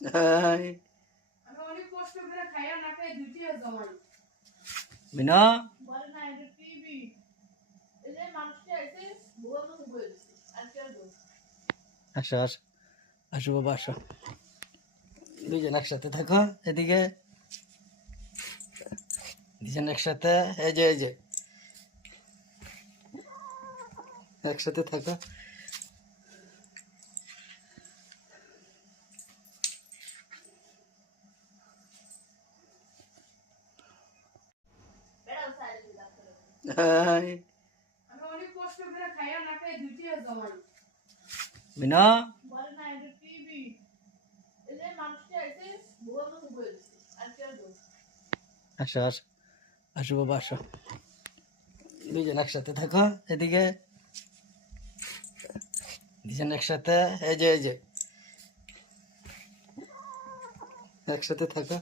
high আমি অনেক কষ্ট করে খাইয়া না খাই দুটিও জমাই মিনা বলে না এটা টিভি এই যে মানুষটা এসে ভুয়ার মতো বলছে আর কি আর বলছে আসো আসো আসো বাবা আসো দুইজন একসাথে থাকো এদিকে দুজন একসাথে এই যে একসাথে থাকো বেড়াও সাইডে দিকে ডাক্তার হাই আমি অনেক কষ্ট করে খাইয়া না খাই দুটিও জমাই মিনা বলে না এটা টিভি এই যে মানুষটা এসে ভুয়ার মতো বলছে আর কি আর বলছে আসো আসো আসো বাবা আসো দুইজন একসাথে থাকো এদিকে দুজন একসাথে এই যে একসাথে থাকো